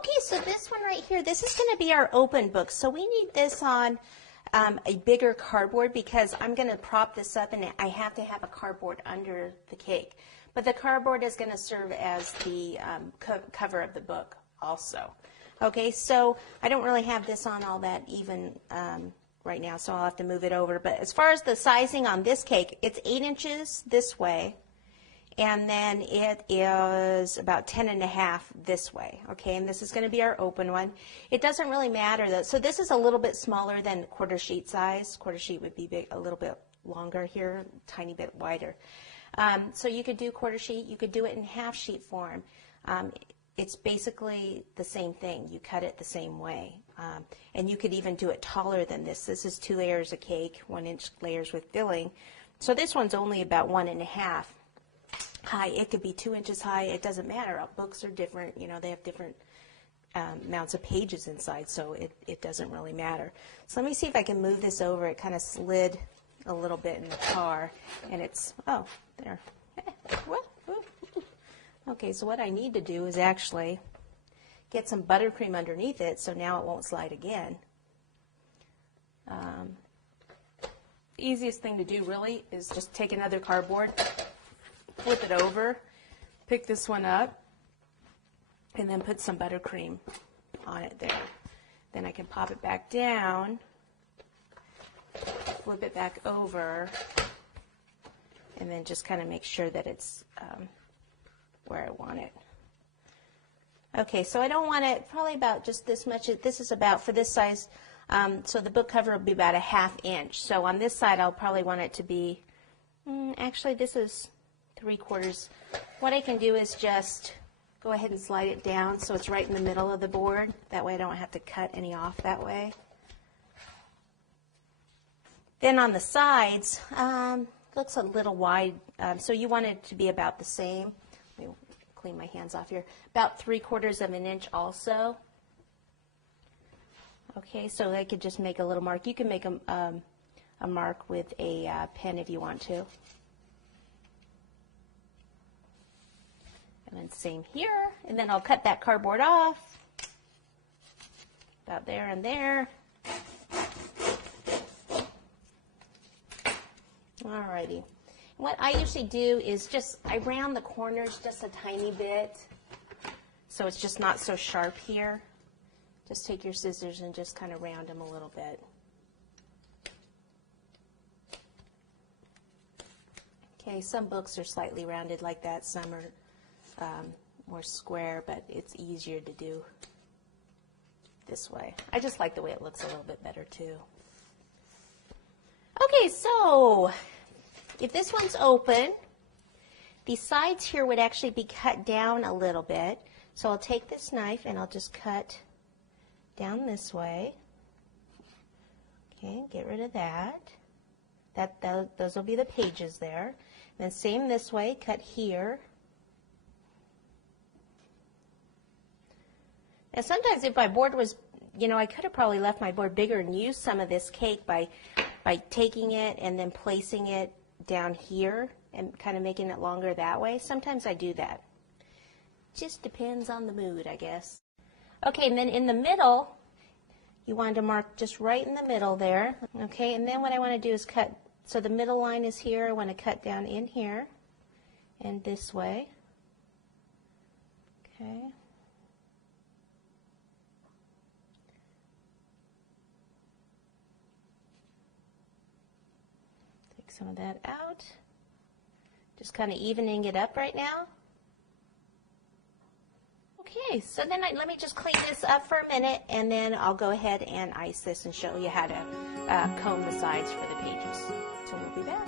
Okay, so this one right here, this is going to be our open book. So we need this on a bigger cardboard because I'm going to prop this up and I have to have a cardboard under the cake. But the cardboard is going to serve as the cover of the book also. Okay, so I don't really have this on all that even right now, so I'll have to move it over. But as far as the sizing on this cake, it's 8 inches this way, and then it is about 10.5 this way. Okay, and this is going to be our open one. It doesn't really matter though. So this is a little bit smaller than quarter sheet size. Quarter sheet would be big, a little bit longer here, a tiny bit wider. So you could do quarter sheet. You could do it in half sheet form. It's basically the same thing. You cut it the same way. And you could even do it taller than this. This is 2 layers of cake, 1-inch layers with filling. So this one's only about 1.5 high. It could be 2 inches high. It doesn't matter. Books are different. You know, they have different amounts of pages inside, so it doesn't really matter. So let me see if I can move this over. It kind of slid a little bit in the car, and it's, oh, there. Okay, so what I need to do is actually get some buttercream underneath it so now it won't slide again. The easiest thing to do really is just take another cardboard, flip it over, pick this one up, and then put some buttercream on it there. Then I can pop it back down, flip it back over, and then just kind of make sure that it's where I want it. Okay, so I don't want it probably about just this much. This is about, for this size, so the book cover will be about 1/2 inch. So on this side, I'll probably want it to be, actually this is 3/4. What I can do is just go ahead and slide it down so it's right in the middle of the board. That way I don't have to cut any off that way. Then on the sides, looks a little wide, so you want it to be about the same. Let me clean my hands off here. About 3/4 of an inch also. Okay, so I could just make a little mark. You can make a mark with a pen if you want to. And then same here. And then I'll cut that cardboard off. About there and there. Alrighty. What I usually do is just, I round the corners just a tiny bit, so it's just not so sharp here. Just take your scissors and just kind of round them a little bit. Okay, some books are slightly rounded like that, some are more square, but it's easier to do this way. I just like the way it looks a little bit better too. Okay, so if this one's open, the sides here would actually be cut down a little bit. So I'll take this knife and I'll just cut down this way. Okay, get rid of that. Those will be the pages there. And then same this way, cut here. Now sometimes if my board was, you know, I could have probably left my board bigger and used some of this cake by taking it and then placing it down here and kind of making it longer that way. Sometimes I do that. Just depends on the mood, I guess. Okay, and then in the middle, you want to mark just right in the middle there. Okay, and then what I want to do is cut, so the middle line is here. I want to cut down in here and this way. Okay. Some of that out. Just kind of evening it up right now. Okay, so then let me just clean this up for a minute and then I'll go ahead and ice this and show you how to comb the sides for the pages. So we'll be back.